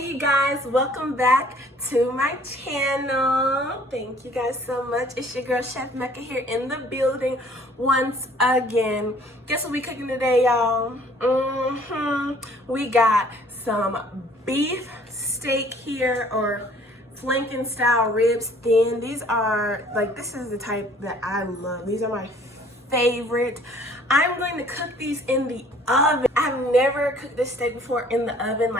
Hey you guys, welcome back to my channel. Thank you guys so much. It's your girl Chef Mecca here in the building once again. Guess what we cooking today, y'all? We got some beef steak here, or flanken style ribs thin. These are this is the type that I love. These are my favorite. I'm going to cook these in the oven. I've never cooked this steak before in the oven,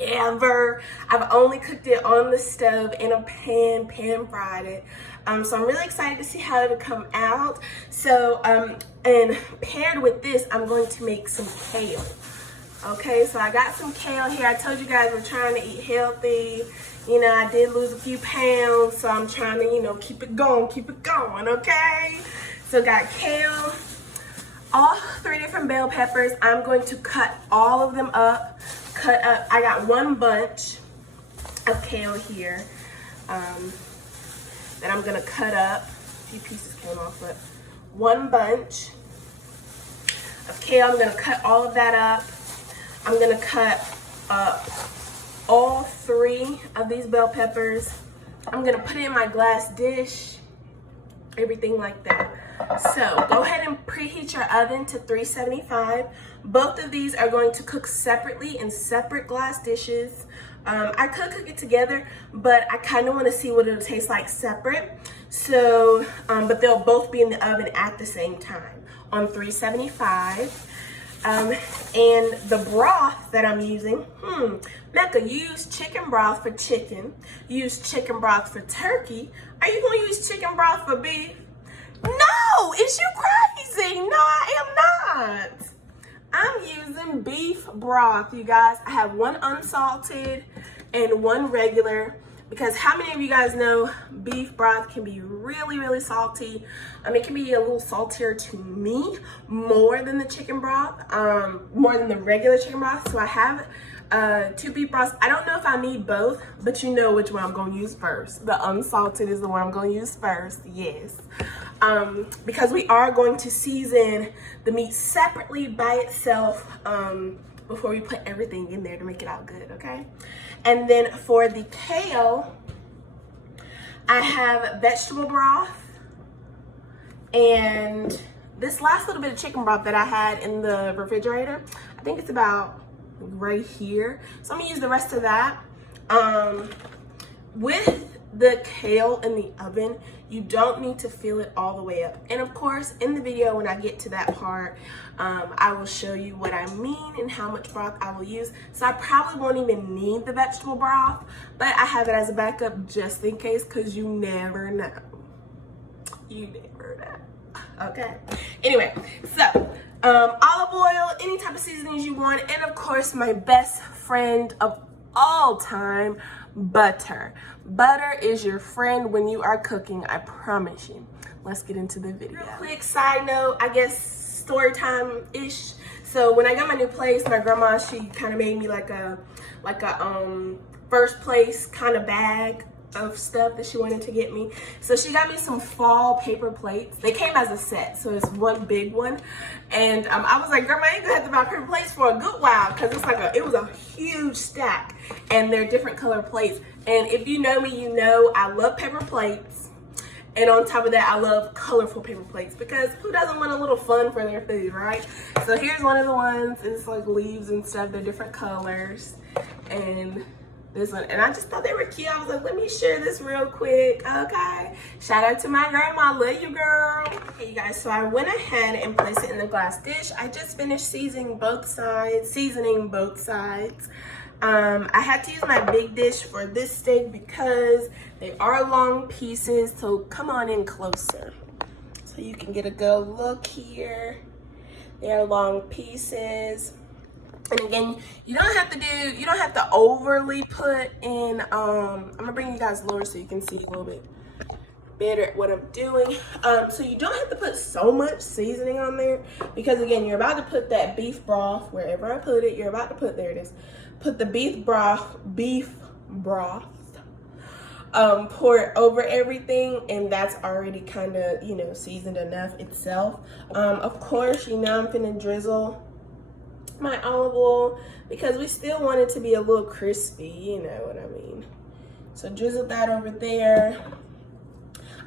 ever. I've only cooked it on the stove in a pan fried it. So I'm really excited to see how it'll come out. So and paired with this, I'm going to make some kale. Okay, so I got some kale here. I told you guys we're trying to eat healthy. You know, I did lose a few pounds, so I'm trying to, keep it going, okay? So got kale, all 3 different bell peppers. I'm going to cut all of them up. I got one bunch of kale here that I'm gonna cut up. A few pieces came off, but one bunch of kale. I'm gonna cut all of that up. I'm gonna cut up all 3 of these bell peppers. I'm gonna put it in my glass dish, everything like that. So go ahead and preheat your oven to 375. Both of these are going to cook separately in separate glass dishes. I could cook it together, but I kind of want to see what it'll taste like separate. So, but they'll both be in the oven at the same time on 375. And the broth that I'm using, Mecca, you use chicken broth for chicken. You use chicken broth for turkey. Are you going to use chicken broth for beef? No, is you crazy? No, I am not. I'm using beef broth, you guys. I have one unsalted and one regular, because how many of you guys know beef broth can be really salty? It can be a little saltier to me, more than the chicken broth, more than the regular chicken broth. So I have 2 beef broths. I don't know if I need both, but you know which one I'm going to use first. The unsalted is the one I'm going to use first, yes. Because we are going to season the meat separately by itself before we put everything in there to make it out good, okay? And then for the kale, I have vegetable broth and this last little bit of chicken broth that I had in the refrigerator. I think it's about right here. So I'm gonna use the rest of that. With the kale in the oven, you don't need to fill it all the way up. And of course, in the video, when I get to that part, I will show you what I mean and how much broth I will use. So I probably won't even need the vegetable broth, but I have it as a backup just in case, because you never know. You never know. Okay. Anyway, so olive oil, any type of seasonings you want, and of course, my best friend of all time, butter. Butter is your friend when you are cooking, I promise you. Let's get into the video. Real quick side note, I guess story time-ish. So when I got my new place, my grandma, she kind of made me like a first place kind of bag of stuff that she wanted to get me. So she got me some fall paper plates. They came as a set, so it's one big one. And I was like, Grandma, you gonna have to buy paper plates for a good while, because it was a huge stack, and they're different color plates. And if you know me, you know I love paper plates. And on top of that, I love colorful paper plates, because who doesn't want a little fun for their food, right? So here's one of the ones. It's like leaves and stuff. They're different colors. And this one, and I just thought they were cute. I was like, let me share this real quick. Okay, shout out to my grandma. Love you, girl. Okay, you guys, so I went ahead and placed it in the glass dish. I just finished seasoning both sides. I had to use my big dish for this steak because they are long pieces. So come on in closer so you can get a good look here. They are long pieces. And again, you don't have to overly put in, I'm gonna bring you guys lower so you can see a little bit better at what I'm doing. So you don't have to put so much seasoning on there, because again, you're about to put that beef broth, wherever I put it, there it is. Put the beef broth, pour it over everything, and that's already kind of, seasoned enough itself. Of course, I'm gonna drizzle my olive oil because we still want it to be a little crispy, you know what I mean. So drizzle that over there.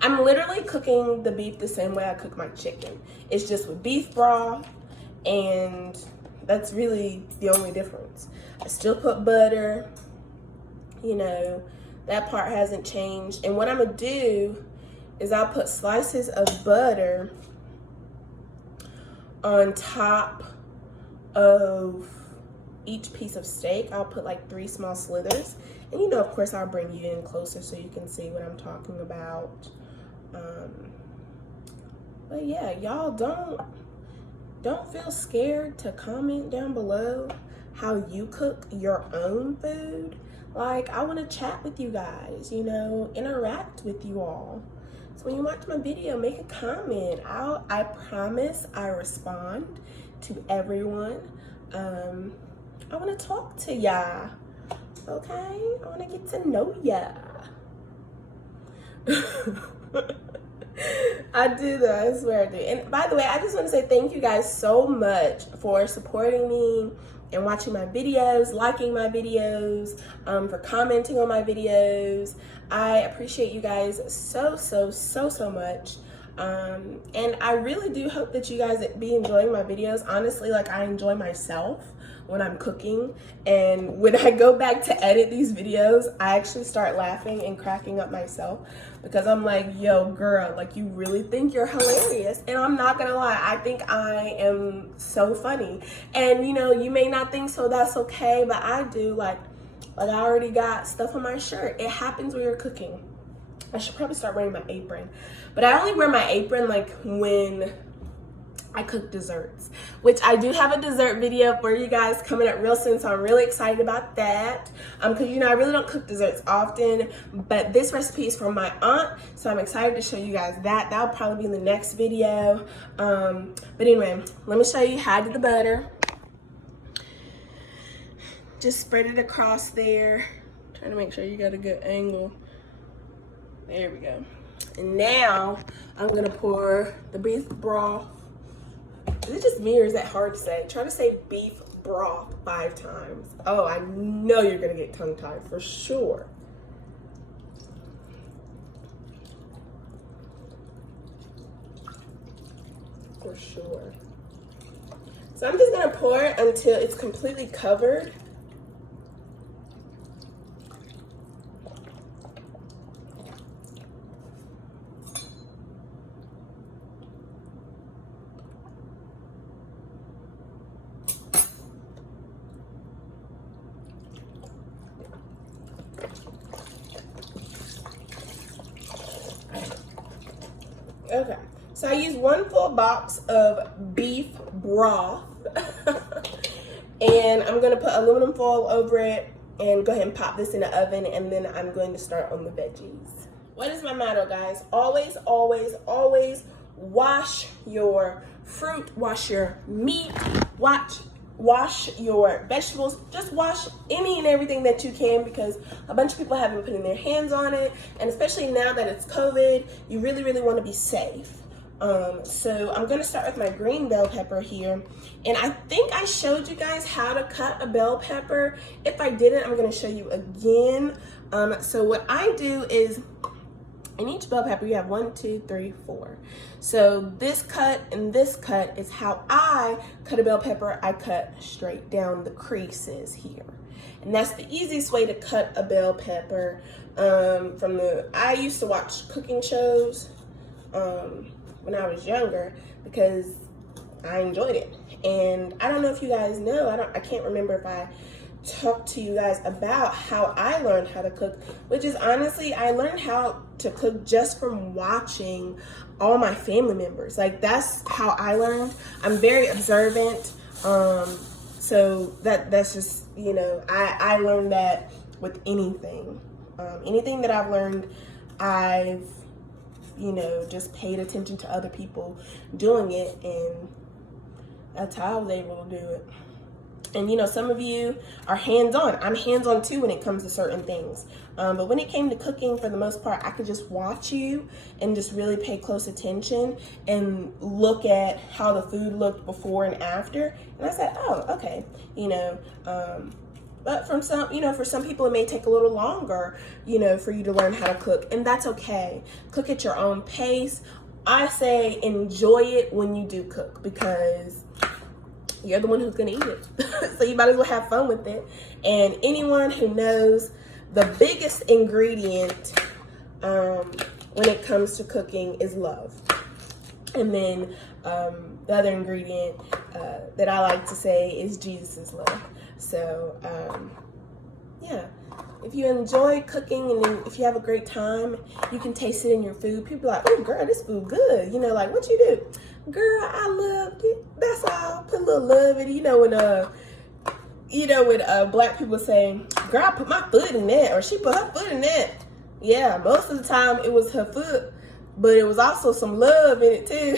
I'm literally cooking the beef the same way I cook my chicken. It's just with beef broth, and that's really the only difference. I still put butter, you know, that part hasn't changed. And what I'm gonna do is I'll put slices of butter on top of each piece of steak. I'll put like 3 small slithers. And you know, of course, I'll bring you in closer so you can see what I'm talking about. But yeah, y'all don't feel scared to comment down below how you cook your own food. Like, I want to chat with you guys, you know, interact with you all. So when you watch my video, make a comment. I promise I respond to everyone. I want to talk to ya, okay? I want to get to know ya. I do though, I swear I do. And by the way, I just want to say thank you guys so much for supporting me and watching my videos, liking my videos, for commenting on my videos. I appreciate you guys so much. And I really do hope that you guys be enjoying my videos. Honestly, like, I enjoy myself when I'm cooking, and when I go back to edit these videos, I actually start laughing and cracking up myself because I'm like, yo girl, like, you really think you're hilarious. And I'm not gonna lie, I think I am so funny. And you know, you may not think so, that's okay, but I do. Like I already got stuff on my shirt. It happens when you're cooking. I should probably start wearing my apron, but I only wear my apron like when I cook desserts, which I do have a dessert video for you guys coming up real soon, so I'm really excited about that. Because you know, I really don't cook desserts often, but this recipe is from my aunt, so I'm excited to show you guys that. That'll probably be in the next video. But anyway, let me show you how I do the butter. Just spread it across there. Trying to make sure you got a good angle. There we go. And now I'm gonna pour the beef broth. Is it just me or is that hard to say? Try to say beef broth 5 times. Oh, I know you're gonna get tongue-tied for sure. For sure. So I'm just gonna pour it until it's completely covered. Okay, so I use 1 full box of beef broth and I'm gonna put aluminum foil over it and go ahead and pop this in the oven, and then I'm going to start on the veggies. What is my motto, guys? Always, always, always wash your fruit, wash your meat, wash your vegetables. Just wash any and everything that you can, because a bunch of people haven't put their hands on it, and especially now that it's COVID, you really want to be safe. So I'm gonna start with my green bell pepper here, and I think I showed you guys how to cut a bell pepper. If I didn't, I'm gonna show you again. So what I do is, in each bell pepper, you have 1, 2, 3, 4. So this cut and this cut is how I cut a bell pepper. I cut straight down the creases here. And that's the easiest way to cut a bell pepper. I used to watch cooking shows when I was younger because I enjoyed it. And I don't know if you guys know, I can't remember if I talk to you guys about how I learned how to cook, which is honestly, I learned how to cook just from watching all my family members. Like, that's how I learned. I'm very observant, so that's just, you know, I learned that with anything. Anything that I've learned, I've, you know, just paid attention to other people doing it, and that's how I was able to do it. And you know, some of you are hands-on. I'm hands-on too when it comes to certain things. But when it came to cooking, for the most part, I could just watch you and just really pay close attention and look at how the food looked before and after. And I said, oh, okay, you know, but from some, you know, for some people it may take a little longer, you know, for you to learn how to cook, and that's okay. Cook at your own pace. I say enjoy it when you do cook, because you're the one who's gonna eat it. So you might as well have fun with it. And anyone who knows, the biggest ingredient when it comes to cooking is love. And then the other ingredient that I like to say is Jesus' love. So yeah, if you enjoy cooking and then if you have a great time, you can taste it in your food. People are like, oh girl, this food good. You know, like, what you do? Girl, I loved it. That's all. Put a little love in it. You know when black people say, girl, I put my foot in that, or she put her foot in that. Yeah, most of the time it was her foot, but it was also some love in it too.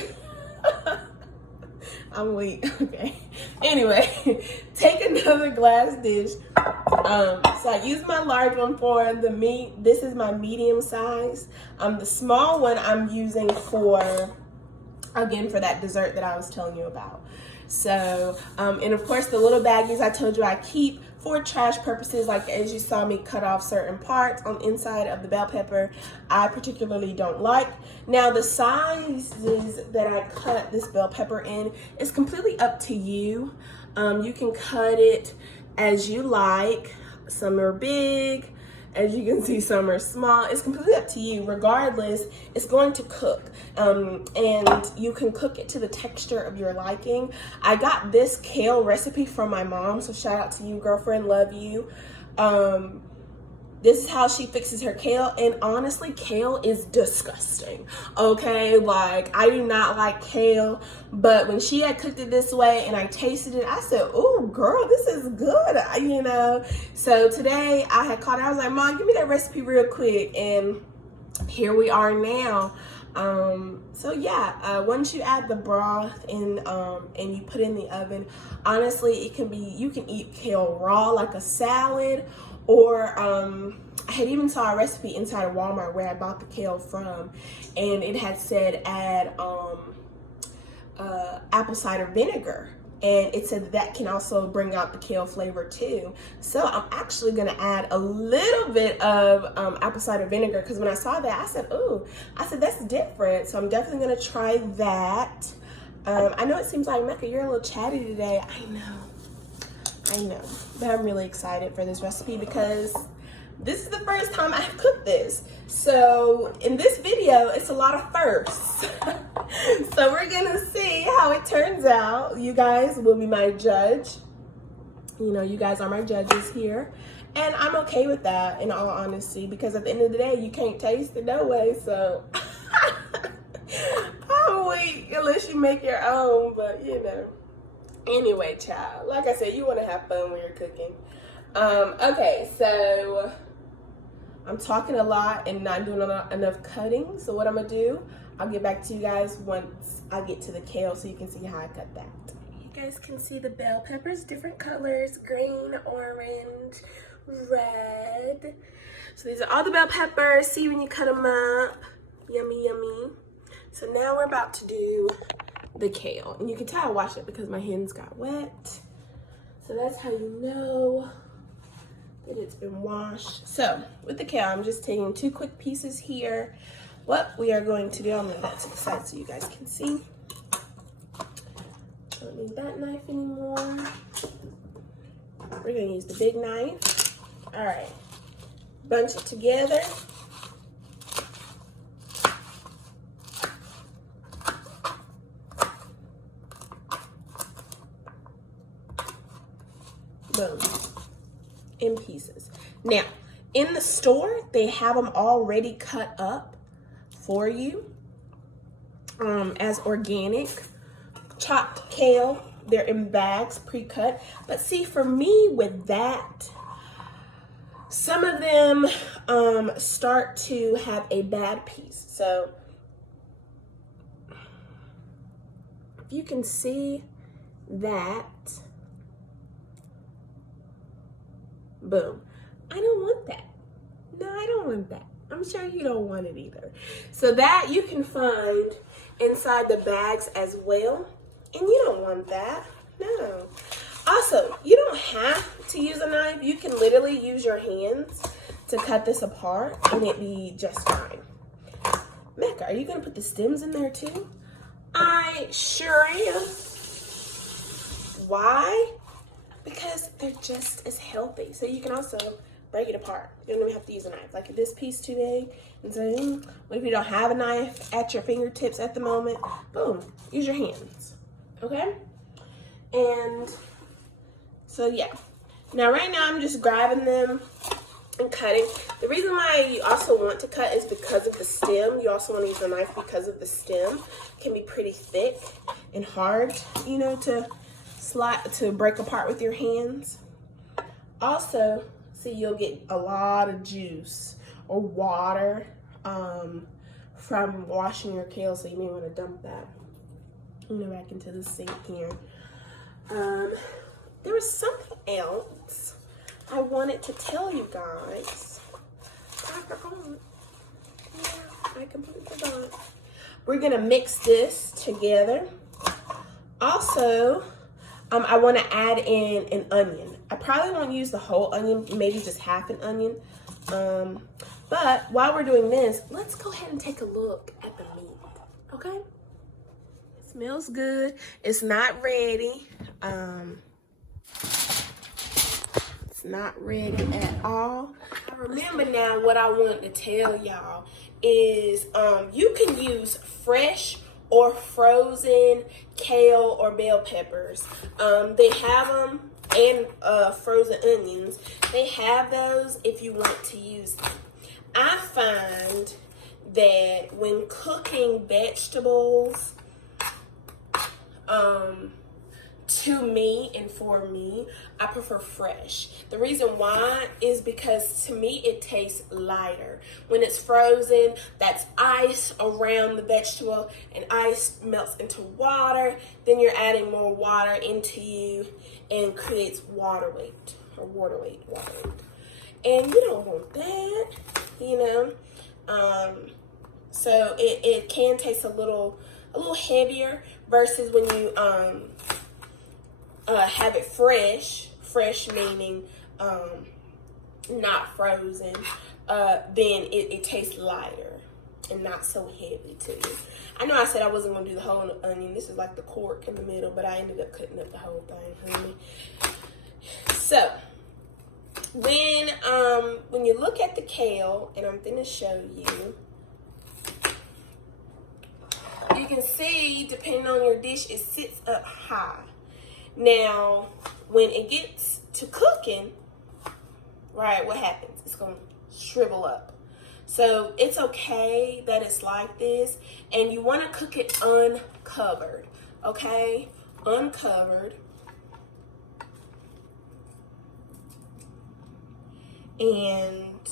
I'm weak. Okay. Anyway, take another glass dish. So I use my large one for the meat. This is my medium size. The small one I'm using for, again, for that dessert that I was telling you about. So, and of course the little baggies I told you I keep for trash purposes, like as you saw me cut off certain parts on the inside of the bell pepper, I particularly don't like. Now the sizes that I cut this bell pepper in is completely up to you. You can cut it as you like. Some are big, as you can see, some are small. It's completely up to you. Regardless, it's going to cook. And you can cook it to the texture of your liking. I got this kale recipe from my mom, so shout out to you, girlfriend, love you. This is how she fixes her kale, and honestly, kale is disgusting, okay? Like, I do not like kale, but when she had cooked it this way and I tasted it, I said, oh, girl, this is good, you know? So today, I had called her, I was like, Mom, give me that recipe real quick, and here we are now. So yeah, once you add the broth in, and you put it in the oven, honestly, it can be, you can eat kale raw like a salad, or I had even saw a recipe inside of Walmart where I bought the kale from, and it had said add apple cider vinegar, and it said that can also bring out the kale flavor too. So I'm actually gonna add a little bit of apple cider vinegar, because when I saw that, I said, ooh, that's different. So I'm definitely gonna try that. I know it seems like, Mecca, you're a little chatty today. I know, but I'm really excited for this recipe because this is the first time I've cooked this. So in this video, it's a lot of firsts. So we're gonna see how it turns out. You guys will be my judge. You know, you guys are my judges here. And I'm okay with that, in all honesty, because at the end of the day, you can't taste it no way, so. I'm weak unless you make your own, but you know. Anyway, child, like I said, you want to have fun when you're cooking. Okay, so I'm talking a lot and not doing enough cutting. So what I'm gonna do, I'll get back to you guys once I get to the kale so you can see how I cut that. You guys can see the bell peppers, different colors, green, orange, red. So these are all the bell peppers. See when you cut them up. Yummy, yummy. So now we're about to do the kale, and you can tell I washed it because my hands got wet, so that's how you know that it's been washed. So with the kale, I'm just taking 2 quick pieces here. What we are going to do, I'm gonna move that to the side so you guys can see. Don't need that knife anymore. We're gonna use the big knife. All right, bunch it together. Boom, in pieces. Now, in the store, they have them already cut up for you as organic chopped kale. They're in bags, pre-cut. But see, for me with that, some of them start to have a bad piece. So if you can see that, Boom. I don't want that. No, I don't want that. I'm sure you don't want it either. So that you can find inside the bags as well. And you don't want that. No. Also, you don't have to use a knife. You can literally use your hands to cut this apart and it be just fine. Mecca, are you going to put the stems in there too? I sure am. Why? Because they're just as healthy. So you can also break it apart. You don't even have to use a knife. Like, if this piece too big, and so what if you don't have a knife at your fingertips at the moment? Boom, use your hands. Okay? And so yeah. Now right now I'm just grabbing them and cutting. The reason why you also want to cut is because of the stem. You also want to use a knife because of the stem. It can be pretty thick and hard, you know, to break apart with your hands. Also, see, you'll get a lot of juice or water from washing your kale, so you may want to dump that, you know, back into the sink here. There was something else I wanted to tell you guys. I forgot. Yeah, I completely forgot. We're gonna mix this together. Also, I want to add in an onion. I probably won't use the whole onion, maybe just half an onion. But while we're doing this, let's go ahead and take a look at the meat, okay? It smells good. It's not ready. It's not ready at all. I remember now what I wanted to tell y'all is you can use fresh or frozen kale or bell peppers. They have them, and frozen onions. They have those if you want to use them. I find that when cooking vegetables, to me and for me, I prefer fresh. The reason why is because to me it tastes lighter. When it's frozen, that's ice around the vegetable, and ice melts into water. Then you're adding more water into you and creates water weight. And you don't want that, you know. So it can taste a little heavier versus when you have it fresh meaning not frozen, then it tastes lighter and not so heavy to you. I know I said I wasn't gonna do the whole onion. This is like the cork in the middle, but I ended up cutting up the whole thing, honey. So when you look at the kale, and I'm gonna show you, you can see, depending on your dish, it sits up high. Now, when it gets to cooking, right, what happens? It's going to shrivel up. So it's okay that it's like this, and you want to cook it uncovered, okay? Uncovered. And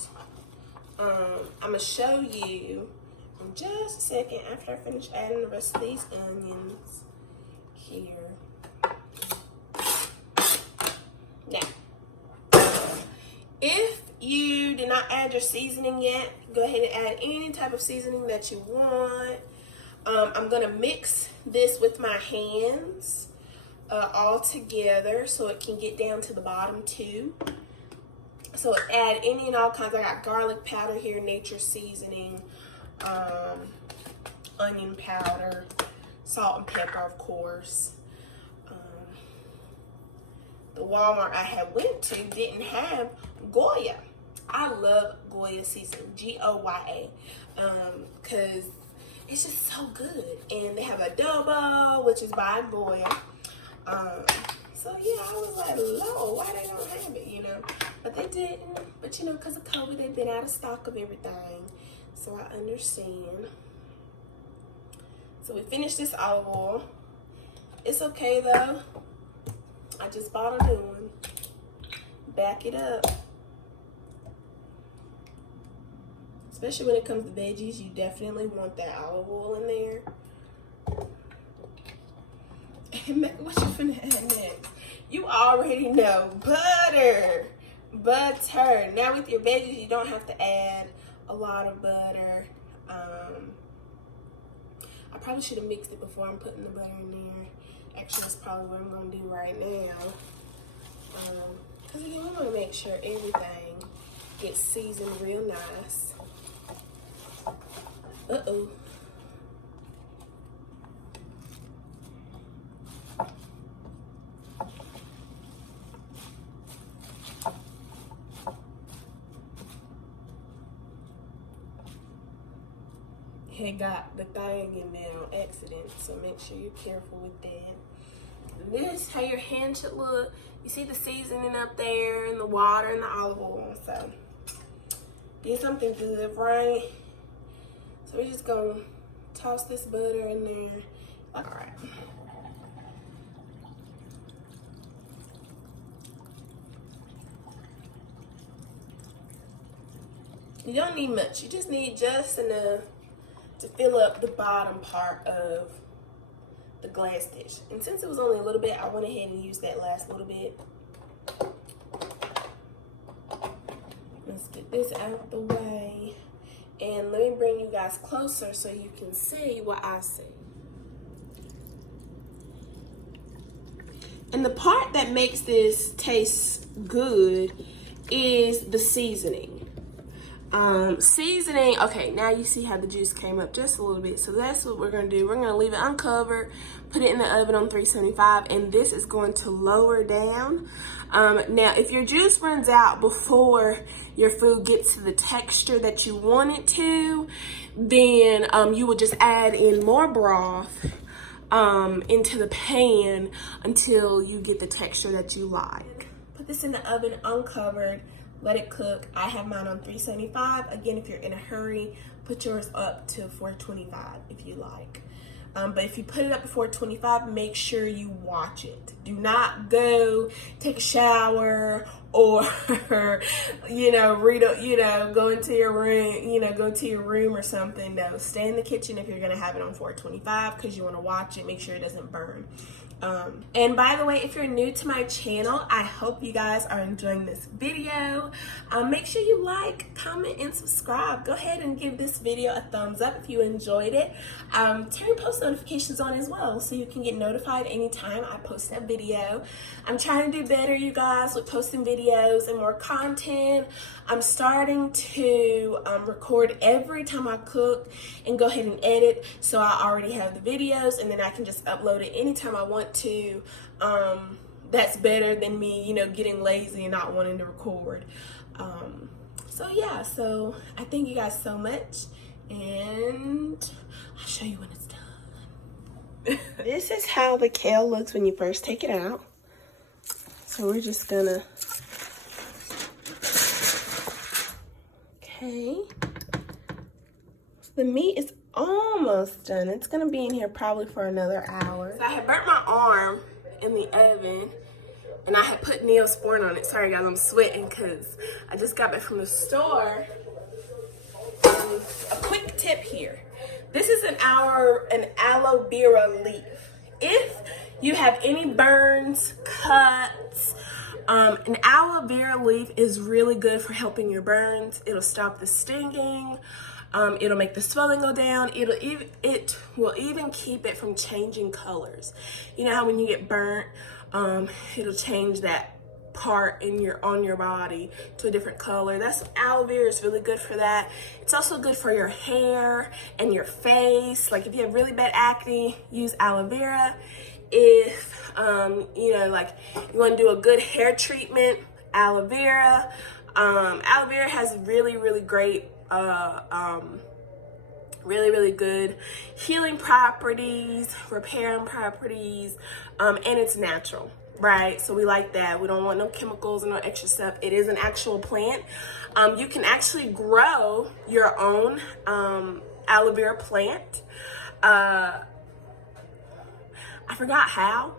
I'm going to show you in just a second after I finish adding the rest of these onions here. Now, if you did not add your seasoning yet, go ahead and add any type of seasoning that you want. I'm going to mix this with my hands all together so it can get down to the bottom too. So add any and all kinds. I got garlic powder here, nature seasoning, onion powder, salt and pepper, of course. The Walmart I had went to didn't have Goya. I love Goya seasoning, Goya, because it's just so good. And they have adobo, which is by Goya. So yeah, I was like, Lord, why they don't have it, you know? But they didn't. But you know, because of COVID, they've been out of stock of everything. So I understand. So we finished this olive oil. It's okay though. I just bought a new one. Back it up. Especially when it comes to veggies, you definitely want that olive oil in there. And Mecca, what you finna add next? You already know. Butter. butter. Now with your veggies, you don't have to add a lot of butter. I probably should have mixed it before I'm putting the butter in there. Actually, that's probably what I'm going to do right now. Because again, we want to make sure everything gets seasoned real nice. Uh-oh. It got the thing in there on accident, so make sure you're careful with that. This is how your hand should look. You see the seasoning up there and the water and the olive oil, so get something good, right? So we're just gonna toss this butter in there. All right. You don't need much. You just need just enough to fill up the bottom part of the glass dish. And since it was only a little bit, I went ahead and used that last little bit. Let's get this out the way. And let me bring you guys closer so you can see what I see. And the part that makes this taste good is the seasoning. Seasoning, okay, now you see how the juice came up just a little bit. So that's what we're gonna do. We're gonna leave it uncovered, put it in the oven on 375, and this is going to lower down. Now, if your juice runs out before your food gets to the texture that you want it to, then you will just add in more broth into the pan until you get the texture that you like. Put this in the oven uncovered. Let it cook. I have mine on 375. Again, if you're in a hurry, put yours up to 425 if you like. But if you put it up to 425, make sure you watch it. Do not go take a shower or, go into your room, go to your room or something. No, stay in the kitchen if you're gonna have it on 425 because you wanna watch it, make sure it doesn't burn. And by the way, if you're new to my channel, I hope you guys are enjoying this video. Make sure you like, comment, and subscribe. Go ahead and give this video a thumbs up if you enjoyed it. Turn post notifications on as well so you can get notified anytime I post that video. I'm trying to do better, you guys, with posting videos and more content. I'm starting to record every time I cook and go ahead and edit, so I already have the videos and then I can just upload it anytime I want to. That's better than me, getting lazy and not wanting to record. So yeah, so I thank you guys so much, and I'll show you when it's done. This is how the kale looks when you first take it out. So we're just gonna, okay. The meat is almost done. It's gonna be in here probably for another hour. So I had burnt my arm in the oven and I had put Neosporin on it. Sorry guys, I'm sweating because I just got back from the store. A quick tip here. This is an aloe vera leaf. If you have any burns, cuts, an aloe vera leaf is really good for helping your burns. It'll stop the stinging. It'll make the swelling go down. It will even keep it from changing colors. You know how when you get burnt, it'll change that part on your body to a different color. That's aloe vera is really good for that. It's also good for your hair and your face. Like if you have really bad acne, use aloe vera. If like you want to do a good hair treatment, aloe vera. Aloe vera has really great really good healing properties, repairing properties, and it's natural, right? So we like that. We don't want no chemicals and no extra stuff. It is an actual plant. You can actually grow your own aloe vera plant. I forgot how.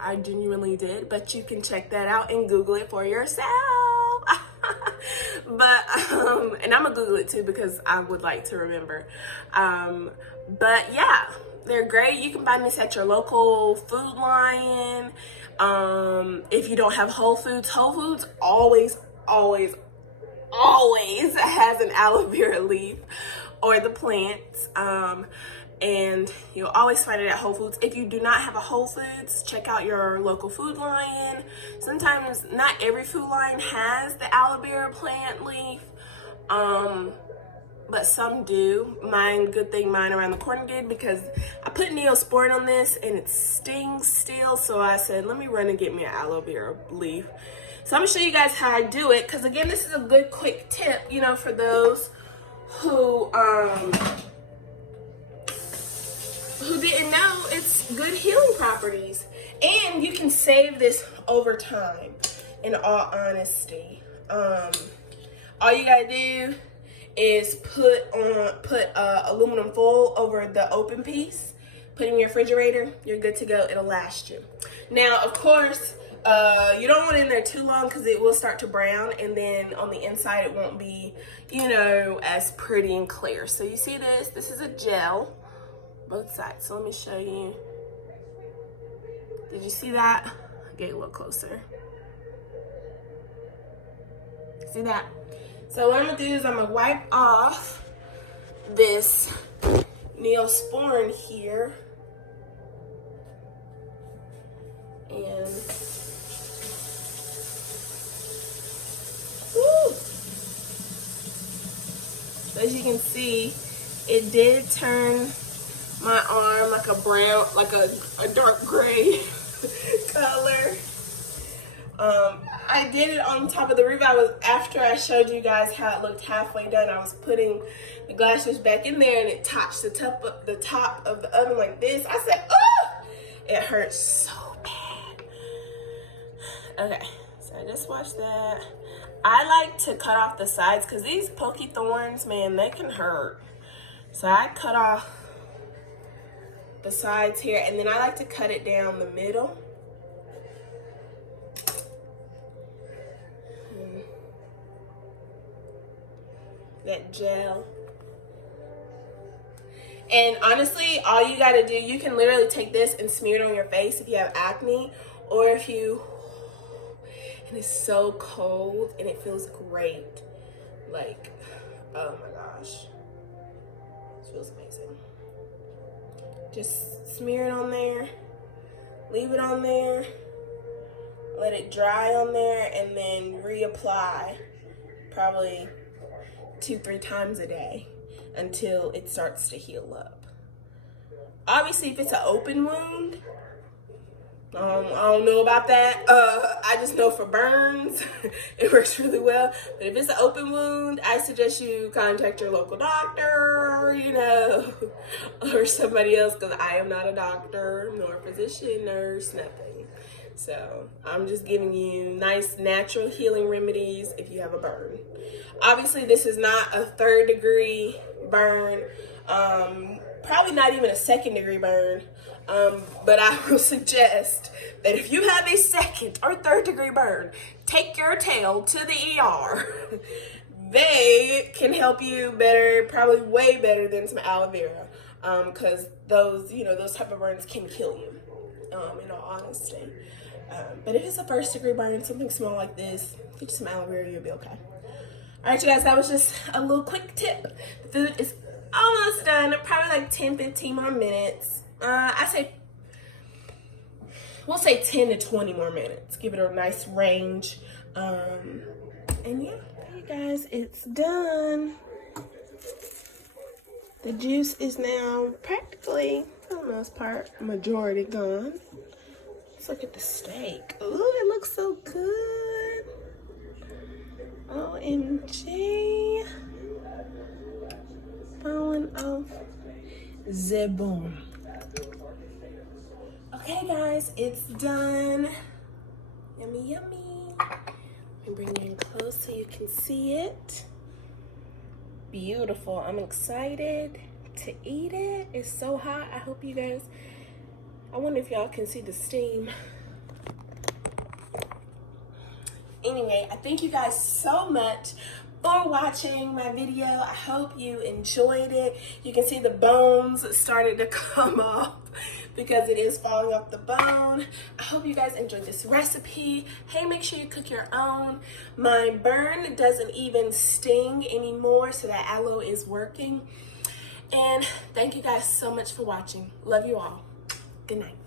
I genuinely did, but you can check that out and Google it for yourself. But and I'm gonna Google it too because I would like to remember. But yeah, they're great. You can find this at your local Food Lion. If you don't have Whole Foods always has an aloe vera leaf or the plants. And you'll always find it at Whole Foods. If you do not have a Whole Foods, check out your local Food Lion. Sometimes not every Food Lion has the aloe vera plant leaf, but some do. Good thing mine around the corner did, because I put Neosporin on this and it stings still. So I said, let me run and get me an aloe vera leaf. So I'm gonna show you guys how I do it, because again, this is a good quick tip, you know, for those who didn't know it's good healing properties. And you can save this over time, in all honesty. All you gotta do is put aluminum foil over the open piece, put it in your refrigerator, you're good to go. It'll last you. Now, of course, you don't want it in there too long, because it will start to brown, and then on the inside it won't be, you know, as pretty and clear. So you see this is a gel, both sides. So let me show you. Did you see that? I'll get a little closer. See that? So what I'm gonna do is I'm gonna wipe off this Neosporin here, and as you can see, it did turn my arm like a brown, like a dark gray color. I did it on top of the roof. After I showed you guys how it looked halfway done, I was putting the glass dish back in there, and it touched the top of the oven like this. I said, oh, it hurts so bad. Okay, so I just watched that. I like to cut off the sides, because these pokey thorns, man, they can hurt. So I cut off the sides here, and then I like to cut it down the middle. That gel. And honestly, all you gotta do, you can literally take this and smear it on your face if you have acne, or if you, and it's so cold and it feels great. Like, oh my gosh, it feels amazing. Just smear it on there, leave it on there, let it dry on there, and then reapply probably 2-3 times a day until it starts to heal up. Obviously, if it's an open wound, I don't know about that. I just know for burns, it works really well. But if it's an open wound, I suggest you contact your local doctor, you know, or somebody else, because I am not a doctor, nor a physician, nurse, nothing. So I'm just giving you nice natural healing remedies if you have a burn. Obviously, this is not a 3rd degree burn, probably not even a 2nd degree burn. But I will suggest that if you have a 2nd or 3rd degree burn, take your tail to the ER. They can help you better, probably way better than some aloe vera, because those type of burns can kill you, in all honesty. But if it's a 1st degree burn, something small like this, get you some aloe vera, you'll be okay. All right, you guys, that was just a little quick tip. The food is almost done, probably like 10-15 more minutes. We'll say 10 to 20 more minutes. Give it a nice range. And yeah, you guys, it's done. The juice is now practically, for the most part, majority gone. Let's look at the steak. Ooh, it looks so good. OMG. Falling off the bone. Okay, guys, it's done. Yummy, yummy. Let me bring it in close so you can see it. Beautiful. I'm excited to eat it. It's so hot. I hope you guys, I wonder if y'all can see the steam. Anyway, I thank you guys so much for watching my video. I hope you enjoyed it. You can see the bones started to come off because it is falling off the bone. I hope you guys enjoyed this recipe. Hey, make sure you cook your own. My burn doesn't even sting anymore, so that aloe is working. And thank you guys so much for watching. Love you all. Good night.